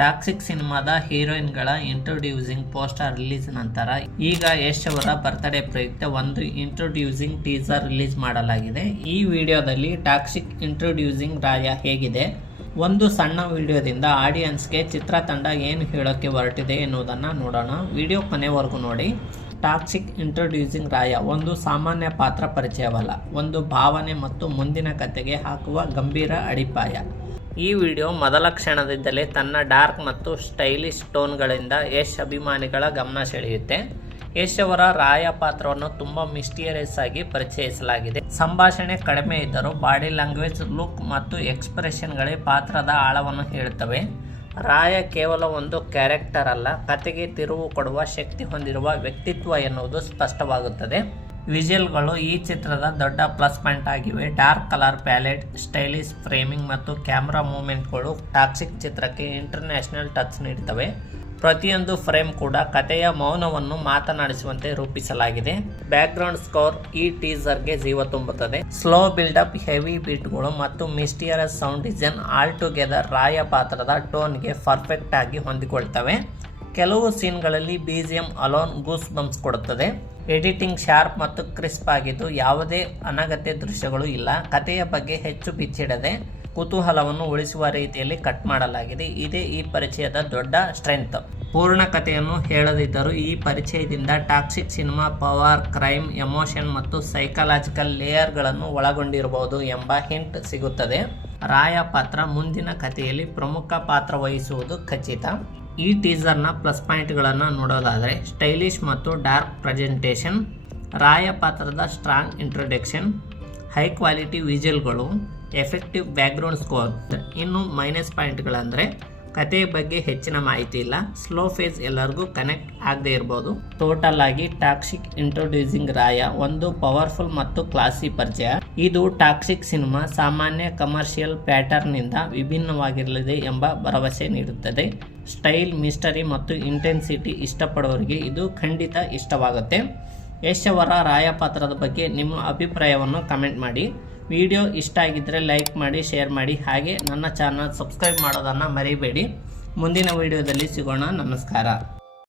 Toxic ಸಿನಿಮಾದ ಹೀರೋಯಿನ್ಗಳ introducing poster release ನಂತರ ಈಗ ಯಶ್ ಅವರ ಬರ್ತ್ಡೇ ಪ್ರಯುಕ್ತ ಒಂದು ಇಂಟ್ರೊಡ್ಯೂಸಿಂಗ್ ಟೀಸರ್ ರಿಲೀಸ್ ಮಾಡಲಾಗಿದೆ. ಈ ವಿಡಿಯೋದಲ್ಲಿ ಟಾಕ್ಸಿಕ್ ಇಂಟ್ರೊಡ್ಯೂಸಿಂಗ್ ರಾಯ ಹೇಗಿದೆ, ಒಂದು ಸಣ್ಣ ವಿಡಿಯೋದಿಂದ ಆಡಿಯನ್ಸ್ಗೆ ಚಿತ್ರತಂಡ ಏನು ಹೇಳೋಕ್ಕೆ ಹೊರಟಿದೆ ಎನ್ನುವುದನ್ನು ನೋಡೋಣ. ವಿಡಿಯೋ ಕೊನೆವರೆಗೂ ನೋಡಿ. ಟಾಕ್ಸಿಕ್ ಇಂಟ್ರೊಡ್ಯೂಸಿಂಗ್ ರಾಯ ಒಂದು ಸಾಮಾನ್ಯ ಪಾತ್ರ ಪರಿಚಯವಲ್ಲ, ಒಂದು ಭಾವನೆ ಮತ್ತು ಮುಂದಿನ ಕಥೆಗೆ ಹಾಕುವ ಗಂಭೀರ ಅಡಿಪಾಯ. ಈ ವಿಡಿಯೋ ಮೊದಲ ಕ್ಷಣದಿಂದಲೇ ತನ್ನ ಡಾರ್ಕ್ ಮತ್ತು ಸ್ಟೈಲಿಶ್ ಟೋನ್ಗಳಿಂದ ಯಶ್ ಅಭಿಮಾನಿಗಳ ಗಮನ ಸೆಳೆಯುತ್ತೆ. ಯಶ್ ಅವರ ರಾಯ ಪಾತ್ರವನ್ನು ತುಂಬ ಮಿಸ್ಟೀರಿಯಸ್ ಆಗಿ ಪರಿಚಯಿಸಲಾಗಿದೆ. ಸಂಭಾಷಣೆ ಕಡಿಮೆ ಇದ್ದರೂ ಬಾಡಿ ಲ್ಯಾಂಗ್ವೇಜ್, ಲುಕ್ ಮತ್ತು ಎಕ್ಸ್ಪ್ರೆಷನ್ಗಳೇ ಪಾತ್ರದ ಆಳವನ್ನು ಹೇಳುತ್ತವೆ. ರಾಯ ಕೇವಲ ಒಂದು ಕ್ಯಾರೆಕ್ಟರ್ ಅಲ್ಲ, ಕತೆಗೆ ತಿರುವು ಕೊಡುವ ಶಕ್ತಿ ಹೊಂದಿರುವ ವ್ಯಕ್ತಿತ್ವ ಎನ್ನುವುದು ಸ್ಪಷ್ಟವಾಗುತ್ತದೆ. ವಿಜುವಲ್ಗಳು ಈ ಚಿತ್ರದ ದೊಡ್ಡ ಪ್ಲಸ್ ಪಾಯಿಂಟ್ ಆಗಿವೆ. Dark colour palette, stylish framing ಮತ್ತು ಕ್ಯಾಮ್ರಾ ಮೂವ್ಮೆಂಟ್ಗಳು ಟಾಕ್ಸಿಕ್ ಚಿತ್ರಕ್ಕೆ ಇಂಟರ್ನ್ಯಾಷನಲ್ ಟಚ್ ನೀಡುತ್ತವೆ. ಪ್ರತಿಯೊಂದು ಫ್ರೇಮ್ ಕೂಡ ಕಥೆಯ ಮೌನವನ್ನು ಮಾತನಾಡಿಸುವಂತೆ ರೂಪಿಸಲಾಗಿದೆ. ಬ್ಯಾಕ್ಗ್ರೌಂಡ್ ಸ್ಕೋರ್ ಈ ಟೀಸರ್ಗೆ ಜೀವ ತುಂಬುತ್ತದೆ. ಸ್ಲೋ ಬಿಲ್ಡಪ್, ಹೆವಿ ಬೀಟ್ಗಳು ಮತ್ತು mysterious sound design all together Raya ಪಾತ್ರದ ಟೋನ್ಗೆ ಪರ್ಫೆಕ್ಟ್ ಆಗಿ ಹೊಂದಿಕೊಳ್ತವೆ. ಕೆಲವು ಸೀನ್ಗಳಲ್ಲಿ BGM ಅಲೋನ್ ಗೂಸ್ ಬಂಪ್ಸ್ ಕೊಡುತ್ತದೆ. ಎಡಿಟಿಂಗ್ ಶಾರ್ಪ್ ಮತ್ತು ಕ್ರಿಸ್ಪ್ ಆಗಿದ್ದು ಯಾವುದೇ ಅನಗತ್ಯ ದೃಶ್ಯಗಳು ಇಲ್ಲ. ಕಥೆಯ ಬಗ್ಗೆ ಹೆಚ್ಚು ಬಿಚ್ಚಿಡದೆ ಕುತೂಹಲವನ್ನು ಉಳಿಸುವ ರೀತಿಯಲ್ಲಿ ಕಟ್ ಮಾಡಲಾಗಿದೆ. ಇದೇ ಈ ಪರಿಚಯದ ದೊಡ್ಡ ಸ್ಟ್ರೆಂತ್. ಪೂರ್ಣ ಕಥೆಯನ್ನು ಹೇಳದಿದ್ದರೂ ಈ ಪರಿಚಯದಿಂದ Toxic cinema power, crime, emotion ಮತ್ತು ಸೈಕಲಾಜಿಕಲ್ ಲೇಯರ್ಗಳನ್ನು ಒಳಗೊಂಡಿರಬಹುದು ಎಂಬ ಹಿಂಟ್ ಸಿಗುತ್ತದೆ. ರಾಯ ಪಾತ್ರ ಮುಂದಿನ ಕಥೆಯಲ್ಲಿ ಪ್ರಮುಖ ಪಾತ್ರ ವಹಿಸುವುದು ಖಚಿತ. ಈ ಟೀಸರ್ನ ಪ್ಲಸ್ ಪಾಯಿಂಟ್ಗಳನ್ನು ನೋಡೋದಾದರೆ ಸ್ಟೈಲಿಶ್ ಮತ್ತು ಡಾರ್ಕ್ ಪ್ರೆಸೆಂಟೇಷನ್, ರಾಯ ಪಾತ್ರದ ಸ್ಟ್ರಾಂಗ್ ಇಂಟ್ರೊಡಕ್ಷನ್, ಹೈ ಕ್ವಾಲಿಟಿ ವಿಜುವಲ್ಗಳು, ಎಫೆಕ್ಟಿವ್ ಬ್ಯಾಕ್ಗ್ರೌಂಡ್ ಸ್ಕೋರ್. ಇನ್ನು ಮೈನಸ್ ಪಾಯಿಂಟ್ಗಳಂದರೆ ಕಥೆಯ ಬಗ್ಗೆ ಹೆಚ್ಚಿನ ಮಾಹಿತಿ ಇಲ್ಲ, ಸ್ಲೋ ಫೇಸ್ ಎಲ್ಲರಿಗೂ ಕನೆಕ್ಟ್ ಆಗದೆ ಇರ್ಬೋದು. ಟೋಟಲ್ ಆಗಿ ಟಾಕ್ಸಿಕ್ ಇಂಟ್ರೊಡ್ಯೂಸಿಂಗ್ ರಾಯ ಒಂದು ಪವರ್ಫುಲ್ ಮತ್ತು ಕ್ಲಾಸಿ ಪರಿಚಯ. ಇದು ಟಾಕ್ಸಿಕ್ ಸಿನಿಮಾ ಸಾಮಾನ್ಯ ಕಮರ್ಷಿಯಲ್ ಪ್ಯಾಟರ್ನ್ನಿಂದ ವಿಭಿನ್ನವಾಗಿರಲಿದೆ ಎಂಬ ಭರವಸೆ ನೀಡುತ್ತದೆ. ಸ್ಟೈಲ್, ಮಿಸ್ಟರಿ ಮತ್ತು ಇಂಟೆನ್ಸಿಟಿ ಇಷ್ಟಪಡೋರಿಗೆ ಇದು ಖಂಡಿತ ಇಷ್ಟವಾಗುತ್ತೆ. ಯಶ್ ಅವರ ರಾಯ ಪಾತ್ರದ ಬಗ್ಗೆ ನಿಮ್ಮ ಅಭಿಪ್ರಾಯವನ್ನು ಕಮೆಂಟ್ ಮಾಡಿ. ವಿಡಿಯೋ ಇಷ್ಟ ಆಗಿದ್ದರೆ ಲೈಕ್ ಮಾಡಿ, ಶೇರ್ ಮಾಡಿ, ಹಾಗೆ ನನ್ನ ಚಾನಲ್ ಸಬ್ಸ್ಕ್ರೈಬ್ ಮಾಡೋದನ್ನು ಮರಿಬೇಡಿ. ಮುಂದಿನ ವಿಡಿಯೋದಲ್ಲಿ ಸಿಗೋಣ. ನಮಸ್ಕಾರ.